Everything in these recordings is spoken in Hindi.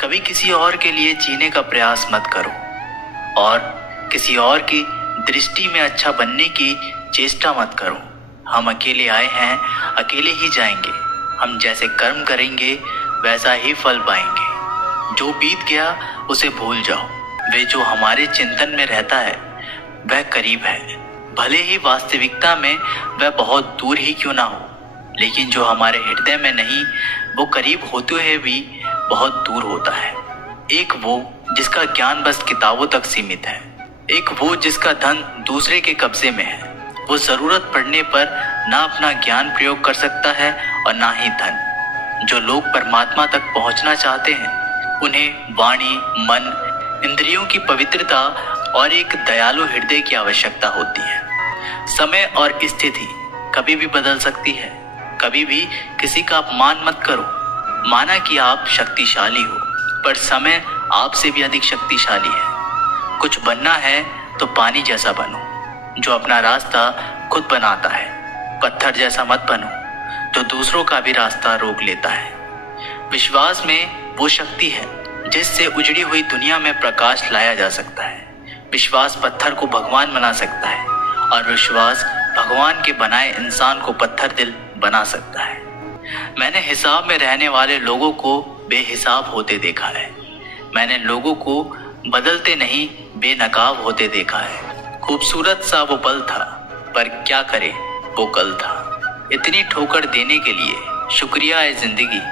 कभी किसी और के लिए जीने का प्रयास मत करो और किसी और की दृष्टि में अच्छा बनने की चेष्टा मत करो। हम अकेले आए हैं, अकेले ही जाएंगे। हम जैसे कर्म करेंगे वैसा ही फल पाएंगे। जो बीत गया उसे भूल जाओ। वे जो हमारे चिंतन में रहता है वह करीब है, भले ही वास्तविकता में वह बहुत दूर ही क्यों ना हो, लेकिन जो हमारे हृदय में नहीं वो करीब होते हुए भी बहुत दूर होता है। एक वो जिसका ज्ञान बस किताबों तक सीमित है, एक वो जिसका धन दूसरे के कब्जे में है। वो जरूरत पड़ने पर ना अपना ज्ञान प्रयोग कर सकता है और ना ही धन। जो लोग परमात्मा तक पहुंचना चाहते हैं उन्हें वाणी, मन, इंद्रियों की पवित्रता और एक दयालु हृदय की आवश्यकता होती है। समय और स्थिति कभी भी बदल सकती है। कभी भी किसी का अपमान मत करो। माना कि आप शक्तिशाली हो, पर समय आपसे भी अधिक शक्तिशाली है। कुछ बनना है तो पानी जैसा बनो, जो अपना रास्ता खुद बनाता है। पत्थर जैसा मत बनो, जो दूसरों का भी रास्ता रोक लेता है। विश्वास में वो शक्ति है जिससे उजड़ी हुई दुनिया में प्रकाश लाया जा सकता है। विश्वास पत्थर को भगवान बना सकता है और विश्वास भगवान के बनाए इंसान को पत्थर दिल बना सकता है। मैंने हिसाब में रहने वाले लोगों को बेहिसाब होते देखा है। मैंने लोगों को बदलते नहीं बेनकाब होते देखा है। खूबसूरत सा वो पल था, पर क्या करे वो कल था। इतनी ठोकर देने के लिए शुक्रिया है जिंदगी।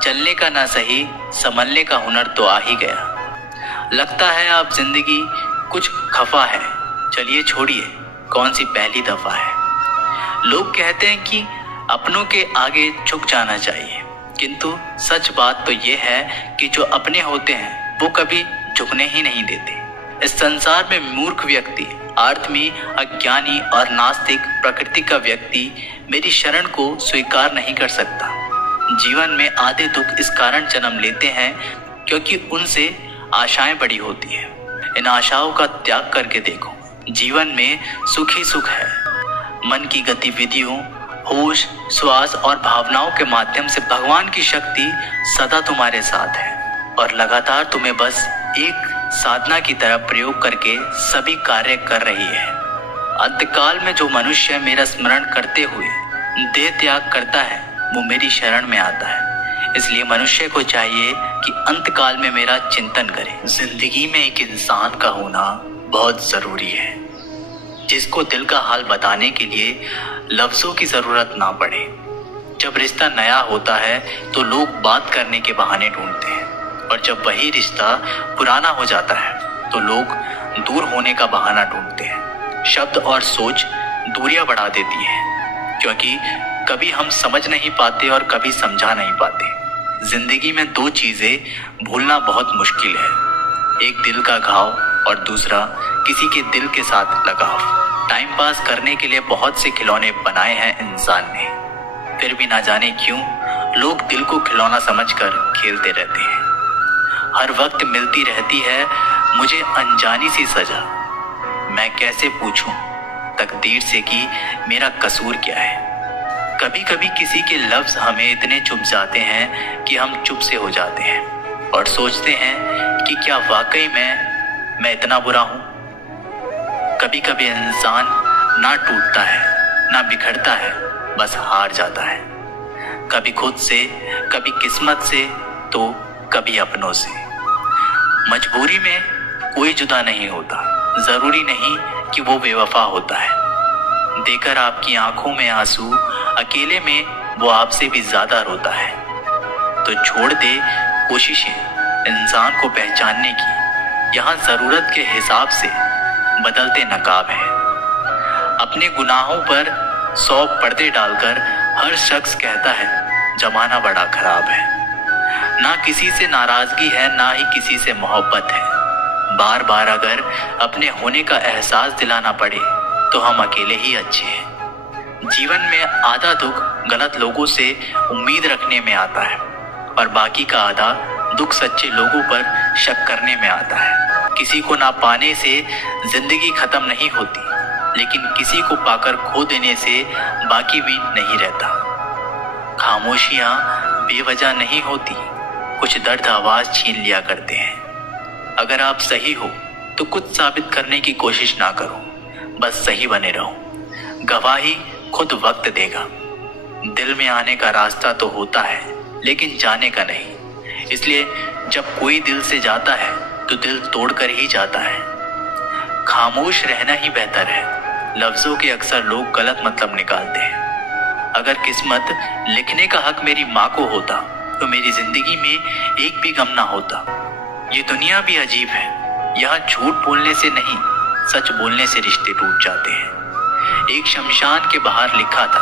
चलने का ना सही, संभलने का हुनर तो आ ही गया। लगता है आप जिंदगी कुछ खफा है, चलिए छोड़िए, कौन सी पहली दफा है। लोग कहते हैं कि अपनों के आगे झुक जाना चाहिए, किंतु सच बात तो ये है कि जो अपने होते हैं वो कभी झुकने ही नहीं देते। इस संसार में मूर्ख व्यक्ति, आत्मी, अज्ञानी और नास्तिक प्रकृति का व्यक्ति मेरी शरण को स्वीकार नहीं कर सकता। जीवन में आधे दुख इस कारण जन्म लेते हैं क्योंकि उनसे आशाएं बड़ी होती हैं। इन आशाओं का त्याग करके देखो, जीवन में सुख ही सुख है। मन की गतिविधियों, होश, श्वास और भावनाओं के माध्यम से भगवान की शक्ति सदा तुम्हारे साथ है और लगातार तुम्हें बस एक साधना की तरह प्रयोग करके सभी कार्य कर रही है। अंतकाल में जो मनुष्य मेरा स्मरण करते हुए देह त्याग करता है वो मेरी शरण में आता है। इसलिए मनुष्य को चाहिए कि अंतकाल में मेरा चिंतन करे। जिंदगी में एक इंसान का होना बहुत जरूरी है जिसको दिल का हाल बताने के लिए लफ्जों की जरूरत ना पड़े। जब रिश्ता नया होता है तो लोग बात करने के बहाने ढूंढते हैं और जब वही रिश्ता पुराना हो जाता है तो लोग दूर होने का बहाना ढूंढते हैं। शब्द और सोच दूरियां बढ़ा देती है क्योंकि कभी हम समझ नहीं पाते और कभी समझा नहीं पाते। जिंदगी में दो चीजें भूलना बहुत मुश्किल है, एक दिल का घाव और दूसरा किसी के दिल के साथ लगाव। टाइम पास करने के लिए बहुत से खिलौने बनाए हैं इंसान ने, फिर भी ना जाने क्यों लोग दिल को खिलौना समझकर खेलते रहते हैं। हर वक्त मिलती रहती है मुझे अनजानी सी सजा। मैं कैसे पूछूं तकदीर से कि मेरा कसूर क्या है। कभी कभी किसी के लफ्ज हमें इतने चुभ जाते हैं कि हम चुप से हो जाते हैं और सोचते हैं कि क्या वाकई में मैं इतना बुरा हूं। कभी कभी इंसान ना टूटता है ना बिखरता है, बस हार जाता है। कभी खुद से, कभी किस्मत से, तो कभी अपनों से। मजबूरी में कोई जुदा नहीं होता, जरूरी नहीं कि वो बेवफा होता है। देकर आपकी आंखों में आंसू अकेले में वो आपसे भी ज्यादा रोता है। तो छोड़ दे कोशिशें इंसान को पहचानने की, यहाँ जरूरत के हिसाब से बदलते नकाब है। अपने गुनाहों पर 100 पर्दे डालकर हर शख्स कहता है जमाना बड़ा खराब है। ना किसी से नाराजगी है ना ही किसी से मोहब्बत है। बार बार अगर अपने होने का एहसास दिलाना पड़े तो हम अकेले ही अच्छे हैं। जीवन में आधा दुख गलत लोगों से उम्मीद रखने में आता है और बाकी का आधा दुख सच्चे लोगों पर शक करने में आता है। किसी को ना पाने से जिंदगी खत्म नहीं होती, लेकिन किसी को पाकर खो देने से बाकी भी नहीं रहता। खामोशियां बेवजह नहीं होती, कुछ दर्द आवाज छीन लिया करते हैं। अगर आप सही हो तो कुछ साबित करने की कोशिश ना करो, बस सही बने रहो। गवाही खुद वक्त देगा। दिल में आने का रास्ता तो होता है, लेकिन जाने का नहीं। इसलिए जब कोई दिल से जाता है तो दिल तोड़कर ही जाता है। खामोश रहना ही बेहतर है। लफ्जों के अक्सर लोग गलत मतलब निकालते हैं। अगर किस्मत लिखने का हक मेरी माँ को होता तो मेरी जिंदगी में एक भी गम ना होता। ये दुनिया भी अजीब है। यहाँ झूठ बोलने से नहीं, सच बोलने से रिश्ते टूट जाते हैं। एक शमशान के बाहर लिखा था,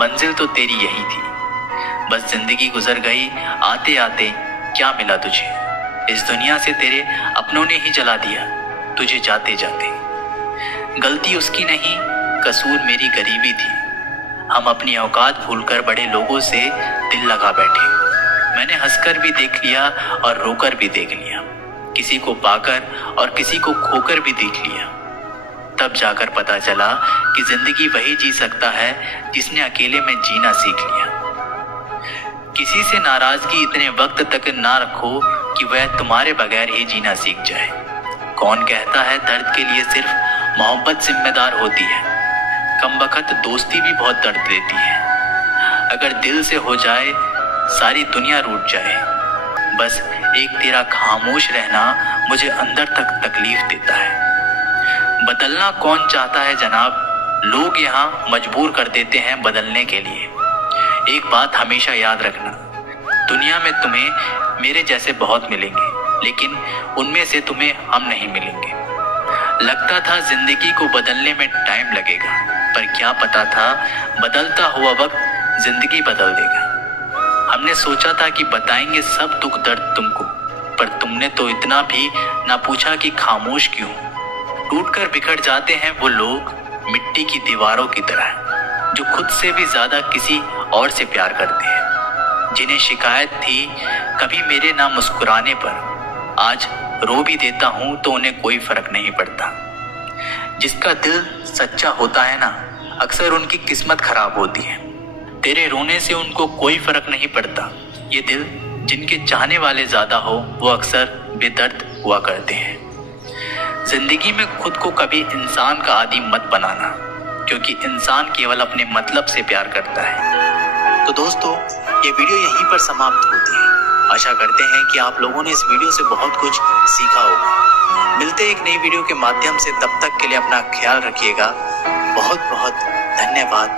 मंजिल तो तेरी यही थी, बस जिंदगी गुजर गई आते आते क्या मिला तुझे। इस दुनिया से तेरे अपनों ने ही जला दिया तुझे जाते जाते। गलती उसकी नहीं, कसूर मेरी गरीबी थी। हम अपनी औकात भूलकर बड़े लोगों से दिल लगा बैठे। मैंने हंसकर भी देख लिया और रोकर भी देख लिया, किसी को पाकर और किसी को खोकर भी देख लिया। तब जाकर पता चला कि जिंदगी वही जी सकता है जिसने अकेले में जीना सीख लिया। किसी से नाराजगी इतने वक्त तक ना रखो कि वह तुम्हारे बगैर ही जीना सीख जाए। कौन कहता है दर्द के लिए सिर्फ मोहब्बत जिम्मेदार होती है। कमबख्त दोस्ती भी बहुत दर्द देती है। अगर दिल से हो जाए सारी दुनिया रूठ जाए। बस एक तेरा खामोश रहना मुझे अंदर तक तकलीफ देता है। बदलना कौन चाहता है जनाब, लोग यहाँ मजबूर कर देते हैं बदलने के लिए। एक बात हमेशा याद रखना, दुनिया में तुम्हें मेरे जैसे बहुत मिलेंगे, लेकिन उनमें से तुम्हें हम नहीं मिलेंगे। लगता था जिंदगी को बदलने में टाइम लगेगा, पर क्या पता था बदलता हुआ वक्त जिंदगी बदल देगा। हमने सोचा था कि बताएंगे सब दुख दर्द तुमको, पर तुमने तो इतना भी ना पूछा कि खामोश क्यों। टूटकर बिखर जाते हैं वो लोग मिट्टी की दीवारों की तरह, जो खुद से भी ज्यादा किसी और से प्यार करते हैं। जिन्हें शिकायत थी कभी मेरे ना मुस्कुराने पर, आज रो भी देता हूं तो उन्हें कोई फर्क नहीं पड़ता। जिसका दिल सच्चा होता है ना, अक्सर उनकी किस्मत खराब होती है। तेरे रोने से उनको कोई फर्क नहीं पड़ता। ये दिल जिनके चाहने वाले ज्यादा हो वो अक्सर बेदर्द हुआ करते हैं। जिंदगी में खुद को कभी इंसान का आदी मत बनाना, क्योंकि इंसान केवल अपने मतलब से प्यार करता है। तो दोस्तों, ये वीडियो यहीं पर समाप्त होती है। आशा करते हैं कि आप लोगों ने इस वीडियो से बहुत कुछ सीखा होगा। मिलते हैं एक नई वीडियो के माध्यम से, तब तक के लिए अपना ख्याल रखिएगा। बहुत बहुत धन्यवाद।